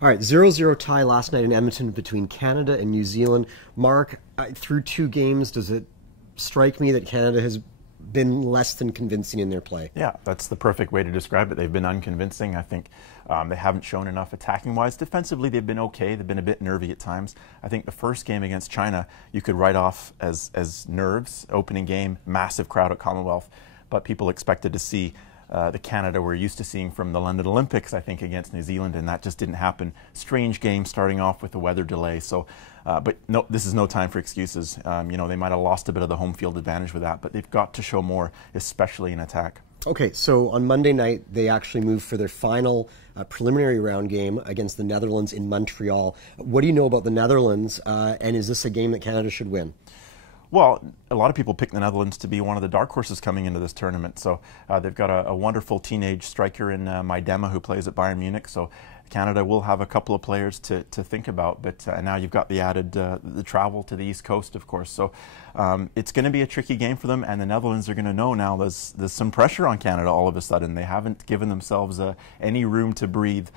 All right, 0-0 tie last night in Edmonton between Canada and New Zealand. Mark, through two games, does it strike me that Canada has been less than convincing in their play? Yeah, that's the perfect way to describe it. They've been unconvincing. I think they haven't shown enough attacking-wise. Defensively, they've been okay. They've been a bit nervy at times. I think the first game against China, you could write off as nerves. Opening game, massive crowd at Commonwealth, but people expected to see the Canada we're used to seeing from the London Olympics, I think, against New Zealand, and that just didn't happen. Strange game starting off with the weather delay. So, but no, this is no time for excuses. You know, they might have lost a bit of the home field advantage with that, but they've got to show more, especially in attack. Okay, so on Monday night, they actually moved for their final preliminary round game against the Netherlands in Montreal. What do you know about the Netherlands, and is this a game that Canada should win? Well, a lot of people pick the Netherlands to be one of the dark horses coming into this tournament. So they've got a wonderful teenage striker in Maidema who plays at Bayern Munich. So Canada will have a couple of players to think about, but now you've got the added the travel to the East Coast, of course. So it's going to be a tricky game for them, and the Netherlands are going to know now there's some pressure on Canada all of a sudden. They haven't given themselves any room to breathe.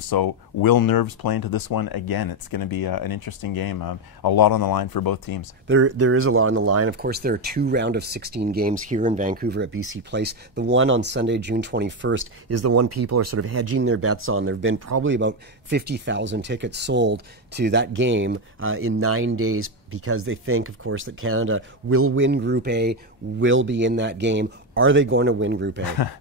So will nerves play into this one? Again, it's going to be an interesting game. A lot on the line for both teams. There is a lot on the line. Of course, there are two round of 16 games here in Vancouver at BC Place. The one on Sunday, June 21st, is the one people are sort of hedging their bets on. There have been probably about 50,000 tickets sold to that game in 9 days because they think, of course, that Canada will win Group A, will be in that game. Are they going to win Group A?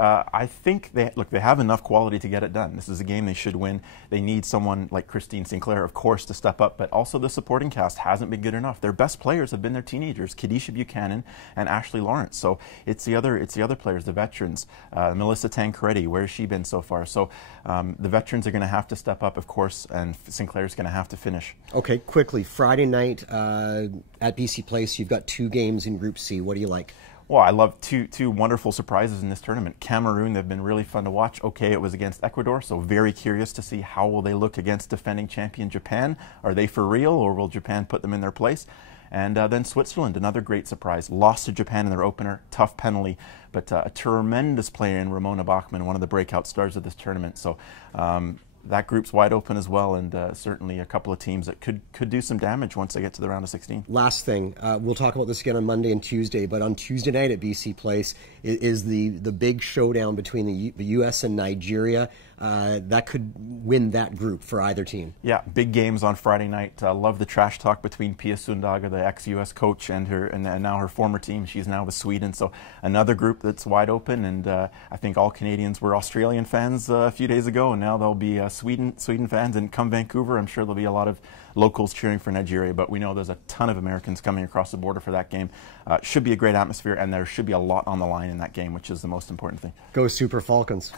I think they have enough quality to get it done. This is a game they should win. They need someone like Christine Sinclair, of course, to step up, but also the supporting cast hasn't been good enough. Their best players have been their teenagers, Kadisha Buchanan and Ashley Lawrence. So it's the other players, the veterans. Melissa Tancretti, where has she been so far? So the veterans are going to have to step up, of course, and Sinclair's going to have to finish. Okay, quickly, Friday night at BC Place, you've got two games in Group C. What do you like? Well, I love two wonderful surprises in this tournament. Cameroon, they've been really fun to watch. Okay, it was against Ecuador, so very curious to see how will they look against defending champion Japan. Are they for real, or will Japan put them in their place? And then Switzerland, another great surprise. Lost to Japan in their opener, tough penalty, but a tremendous player in Ramona Bachmann, one of the breakout stars of this tournament. So that group's wide open as well, and certainly a couple of teams that could do some damage once they get to the round of 16. Last thing, we'll talk about this again on Monday and Tuesday, but on Tuesday night at BC Place is the big showdown between the U.S. and Nigeria. That could win that group for either team. Yeah, big games on Friday night. Love the trash talk between Pia Sundhage, the ex-U.S. coach, and now her former team. She's now with Sweden. So another group that's wide open, and I think all Canadians were Australian fans a few days ago, and now they'll be Sweden fans. And come Vancouver, I'm sure there'll be a lot of locals cheering for Nigeria, but we know there's a ton of Americans coming across the border for that game. Should be a great atmosphere, and there should be a lot on the line in that game, which is the most important thing. Go Super Falcons.